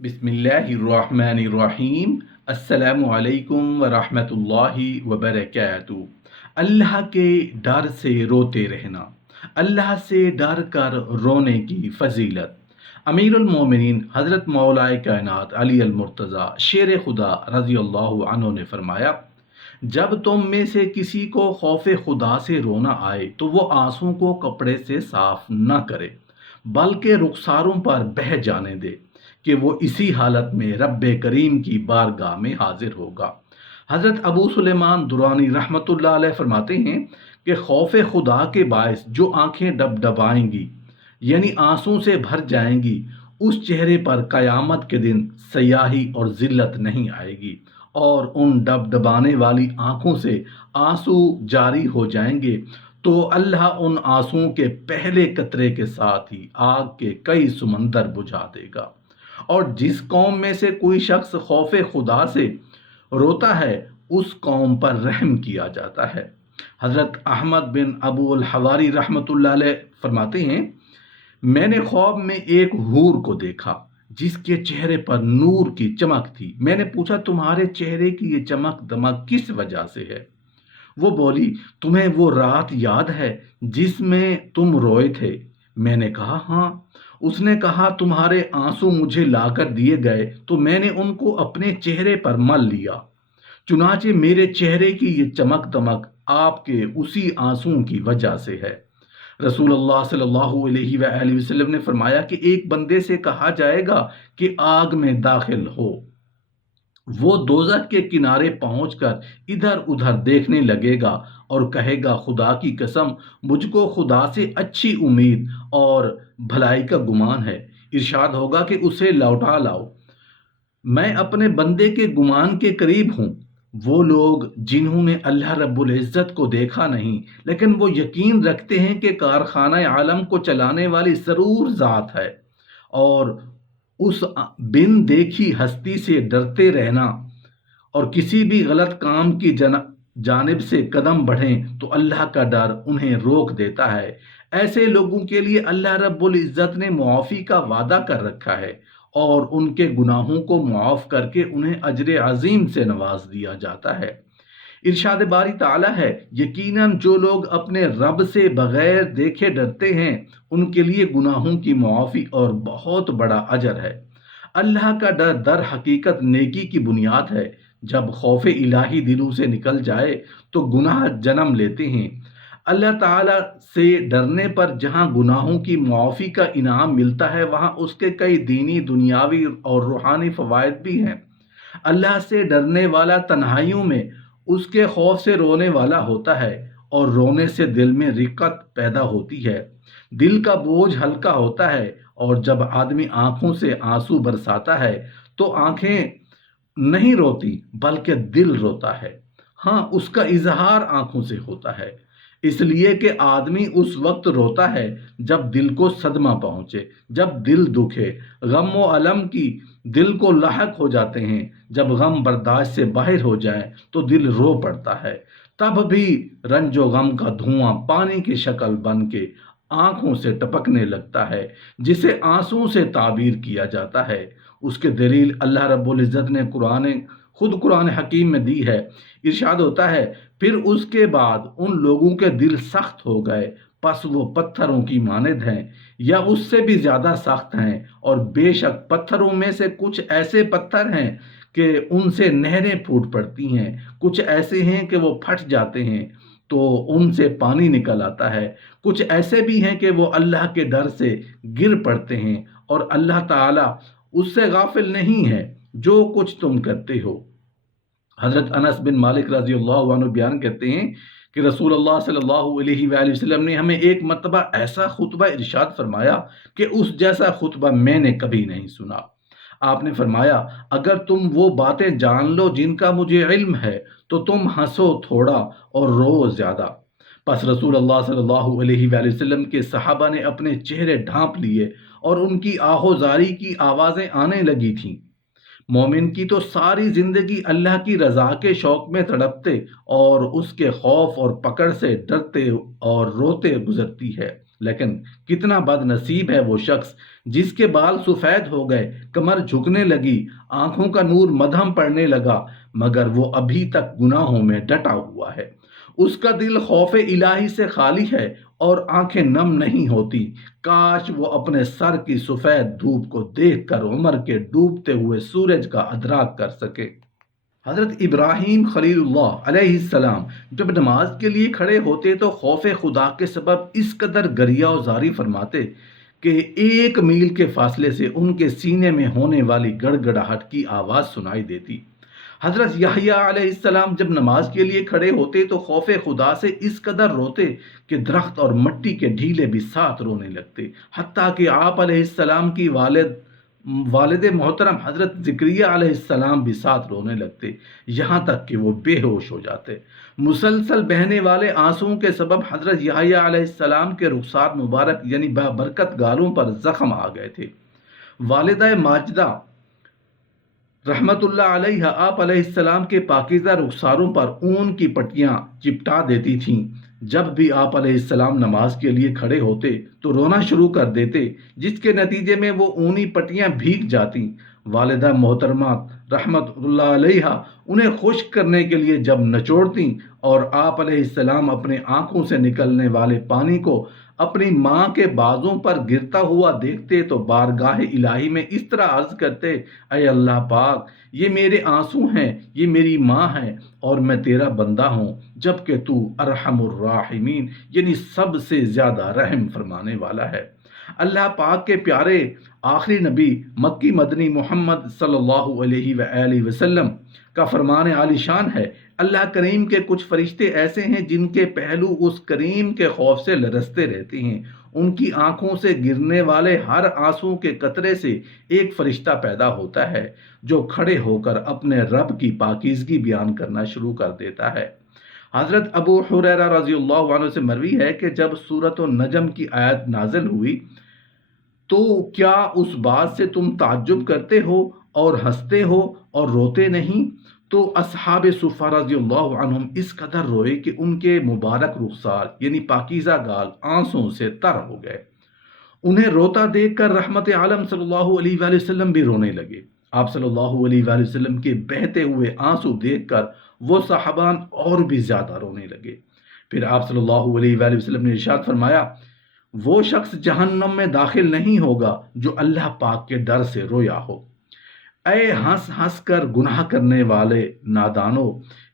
बिस्मिल्लाहिर्रहमानिर्रहीम। अस्सलामु अलैकुम वरहमतुल्लाहि वबरकातुहू। अल्लाह के डर से रोते रहना, अल्लाह से डर कर रोने की फजीलत। अमीरुल मोमिनीन हज़रत मौलाए कायनात अली अल मुर्तज़ा शेर खुदा रज़ी अल्लाहु अन्हु ने फरमाया, जब तुम में से किसी को खौफ खुदा से रोना आए तो वो आंसू को कपड़े से साफ न करे, बल्कि रुखसारों पर बह जाने दे कि वो इसी हालत में रब्बे करीम की बारगाह में हाजिर होगा। हज़रत अबू सुलेमान दुरानी रहमतुल्लाह अलैह फरमाते हैं कि खौफ खुदा के बायस जो आंखें डबडबाएंगी यानी आंसू से भर जाएंगी, उस चेहरे पर कयामत के दिन सयाही और जिल्लत नहीं आएगी और उन डबडबाने वाली आंखों से आंसू जारी हो जाएंगे तो अल्लाह उन आंसुओं के पहले कतरे के साथ ही आग के कई समंदर बुझा देगा। और जिस कौम में से कोई शख्स खौफ खुदा से रोता है, उस कौम पर रहम किया जाता है। हज़रत अहमद बिन अबू अल हवारी रहमतुल्लाह अलैह फरमाते हैं, मैंने ख्वाब में एक हूर को देखा जिसके चेहरे पर नूर की चमक थी। मैंने पूछा, तुम्हारे चेहरे की ये चमक दमक किस वजह से है? वो बोली, तुम्हें वो रात याद है जिसमें तुम रोए थे? मैंने कहा, हाँ। उसने कहा, तुम्हारे आंसू मुझे लाकर दिए गए तो मैंने उनको अपने चेहरे पर मल लिया, चुनाचे मेरे चेहरे की ये चमक दमक आपके उसी आंसुओं की वजह से है। रसूलुल्लाह सल्लल्लाहु अलैहि वसल्लम ने फरमाया कि एक बंदे से कहा जाएगा कि आग में दाखिल हो। वो दोजख के किनारे पहुंचकर इधर उधर देखने लगेगा और कहेगा, खुदा की कसम, मुझको खुदा से अच्छी उम्मीद और भलाई का गुमान है। इरशाद होगा कि उसे लौटा लाओ, मैं अपने बंदे के गुमान के करीब हूँ। वो लोग जिन्होंने अल्लाह रब्बुल इज़्ज़त को देखा नहीं, लेकिन वो यकीन रखते हैं कि कारखाना आलम को चलाने वाली ज़रूर ज़ात है, और उस बिन देखी हस्ती से डरते रहना और किसी भी गलत काम की जानिब से कदम बढ़ें तो अल्लाह का डर उन्हें रोक देता है। ऐसे लोगों के लिए अल्लाह रब्बुल इज़्ज़त ने मुआफ़ी का वादा कर रखा है और उनके गुनाहों को मुआफ़ करके उन्हें अजर अज़ीम से नवाज दिया जाता है। इरशाद बारी ताला है, यकीनन जो लोग अपने रब से बगैर देखे डरते हैं उनके लिए गुनाहों की मुआफ़ी और बहुत बड़ा अजर है। अल्लाह का डर दर हकीकत नेकी की बुनियाद है। जब खौफ इलाही दिलों से निकल जाए तो गुनाह जन्म लेते हैं। अल्लाह ताला से डरने पर जहाँ गुनाहों की मुआफ़ी का इनाम मिलता है, वहाँ उसके कई दीनी, दुनियावी और रूहानी फ़वाइद भी हैं। अल्लाह से डरने वाला तन्हाइयों में उसके खौफ से रोने वाला होता है और रोने से दिल में रिक्कत पैदा होती है, दिल का बोझ हल्का होता है। और जब आदमी आंखों से आंसू बरसाता है तो आंखें नहीं रोती बल्कि दिल रोता है। हाँ, उसका इजहार आंखों से होता है, इसलिए कि आदमी उस वक्त रोता है जब दिल को सदमा पहुंचे, जब दिल दुखे, गम व अलम की दिल को लाहक हो जाते हैं। जब गम बर्दाश्त से बाहर हो जाए तो दिल रो पड़ता है। तब भी रंजो गम का धुआं पानी की शक्ल बन के आंखों से टपकने लगता है, जिसे आंसुओं से ताबीर किया जाता है। उसके दलील अल्लाह रब्बुल इज़्ज़त ने कुरान हकीम में दी है। इरशाद होता है, फिर उसके बाद उन लोगों के दिल सख्त हो गए, बस वो पत्थरों की मानद हैं या उससे भी ज़्यादा सख्त हैं। और बेशक पत्थरों में से कुछ ऐसे पत्थर हैं कि उनसे नहरें फूट पड़ती हैं, कुछ ऐसे हैं कि वो फट जाते हैं तो उनसे पानी निकल आता है, कुछ ऐसे भी हैं कि वो अल्लाह के डर से गिर पड़ते हैं और अल्लाह ताला उससे गाफिल नहीं है जो कुछ तुम करते हो। हज़रत अनस बिन मालिक रज़ी अल्लाह अन्हु बयान करते हैं कि रसूलुल्लाह सल्लल्लाहु अलैहि वसल्लम ने हमें एक मर्तबा ऐसा खुतबा इरशाद फरमाया कि उस जैसा खुतबा मैंने कभी नहीं सुना। आपने फरमाया, अगर तुम वो बातें जान लो जिनका मुझे इल्म है तो तुम हंसो थोड़ा और रो ज़्यादा। बस रसूलुल्लाह सल्लल्लाहु अलैहि वसल्लम के सहाबा ने अपने चेहरे ढांप लिए और उनकी आहोजारी की आवाज़ें आने लगी थीं। मोमिन की तो सारी जिंदगी अल्लाह की रजा के शौक में तड़पते और उसके खौफ और पकड़ से डरते और रोते गुजरती है। لیکن کتنا بد نصیب ہے وہ شخص جس کے بال سفید ہو گئے، کمر جھکنے لگی، آنکھوں کا نور مدھم پڑنے لگا، مگر وہ ابھی تک گناہوں میں ڈٹا ہوا ہے۔ اس کا دل خوف الہی سے خالی ہے اور آنکھیں نم نہیں ہوتی۔ کاش وہ اپنے سر کی سفید دھوپ کو دیکھ کر عمر کے ڈوبتے ہوئے سورج کا ادراک کر سکے۔ حضرت ابراہیم خلیل اللہ علیہ السلام جب نماز کے لیے کھڑے ہوتے تو خوف خدا کے سبب اس قدر گریہ و زاری فرماتے کہ 1 میل کے فاصلے سے ان کے سینے میں ہونے والی گڑ گڑاہٹ کی آواز سنائی دیتی۔ حضرت یحییٰ علیہ السلام جب نماز کے لیے کھڑے ہوتے تو خوف خدا سے اس قدر روتے کہ درخت اور مٹی کے ڈھیلے بھی ساتھ رونے لگتے، حتیٰ کہ آپ علیہ السلام کی والد محترم حضرت زکریا علیہ السلام بھی ساتھ رونے لگتے، یہاں تک کہ وہ بے ہوش ہو جاتے۔ مسلسل بہنے والے آنسوؤں کے سبب حضرت یحییٰ علیہ السلام کے رخسار مبارک یعنی بابرکت گالوں پر زخم آ گئے تھے۔ والدہ ماجدہ رحمت اللہ علیہ آپ علیہ السلام کے پاکیزہ رخساروں پر اون کی پٹیاں چپٹا دیتی تھیں۔ جب بھی آپ علیہ السلام نماز کے لیے کھڑے ہوتے تو رونا شروع کر دیتے، جس کے نتیجے میں وہ اونی پٹیاں بھیگ جاتی۔ والدہ محترمہ رحمت اللہ علیہ انہیں خشک کرنے کے لیے جب نچوڑتیں اور آپ علیہ السلام اپنے آنکھوں سے نکلنے والے پانی کو اپنی ماں کے بازوں پر گرتا ہوا دیکھتے تو بارگاہ الہی میں اس طرح عرض کرتے، اے اللہ پاک، یہ میرے آنسو ہیں، یہ میری ماں ہے اور میں تیرا بندہ ہوں، جبکہ تو ارحم الراحمین یعنی سب سے زیادہ رحم فرمانے والا ہے۔ اللہ پاک کے پیارے آخری نبی مکی مدنی محمد صلی اللہ علیہ وآلہ وسلم کا فرمان عالی شان ہے، اللہ کریم کے کچھ فرشتے ایسے ہیں جن کے پہلو اس کریم کے خوف سے لرزتے رہتے ہیں۔ ان کی آنکھوں سے گرنے والے ہر آنسو کے قطرے سے ایک فرشتہ پیدا ہوتا ہے جو کھڑے ہو کر اپنے رب کی پاکیزگی بیان کرنا شروع کر دیتا ہے۔ حضرت ابو ہریرہ رضی اللہ عنہ سے مروی ہے کہ جب سورۃ النجم کی آیت نازل ہوئی تو کیا اس بات سے تم تعجب کرتے ہو اور ہنستے ہو اور روتے نہیں؟ تو اصحاب صفہ رضی اللہ عنہم اس قدر روئے کہ ان کے مبارک رخسار یعنی پاکیزہ گال آنسوں سے تر ہو گئے۔ انہیں روتا دیکھ کر رحمت عالم صلی اللہ علیہ وآلہ وسلم بھی رونے لگے۔ آپ صلی اللہ علیہ وآلہ وسلم کے بہتے ہوئے آنسو دیکھ کر وہ صحابان اور بھی زیادہ رونے لگے۔ پھر آپ صلی اللہ علیہ وآلہ وسلم نے ارشاد فرمایا، وہ شخص جہنم میں داخل نہیں ہوگا جو اللہ پاک کے ڈر سے رویا ہو۔ اے ہنس ہنس کر گناہ کرنے والے نادانو،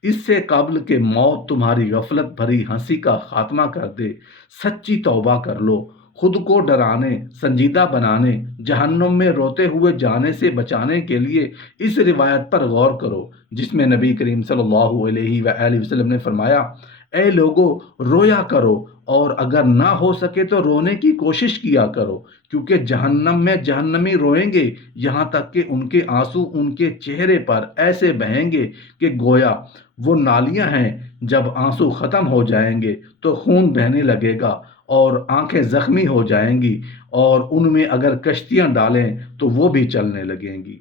اس سے قبل کہ موت تمہاری غفلت بھری ہنسی کا خاتمہ کر دے، سچی توبہ کر لو۔ خود کو ڈرانے، سنجیدہ بنانے، جہنم میں روتے ہوئے جانے سے بچانے کے لیے اس روایت پر غور کرو جس میں نبی کریم صلی اللہ علیہ وآلہ وسلم نے فرمایا، اے لوگو رویا کرو اور اگر نہ ہو سکے تو رونے کی کوشش کیا کرو، کیونکہ جہنم میں جہنمی روئیں گے یہاں تک کہ ان کے آنسو ان کے چہرے پر ایسے بہیں گے کہ گویا وہ نالیاں ہیں۔ جب آنسو ختم ہو جائیں گے تو خون بہنے لگے گا اور آنکھیں زخمی ہو جائیں گی اور ان میں اگر کشتیاں ڈالیں تو وہ بھی چلنے لگیں گی۔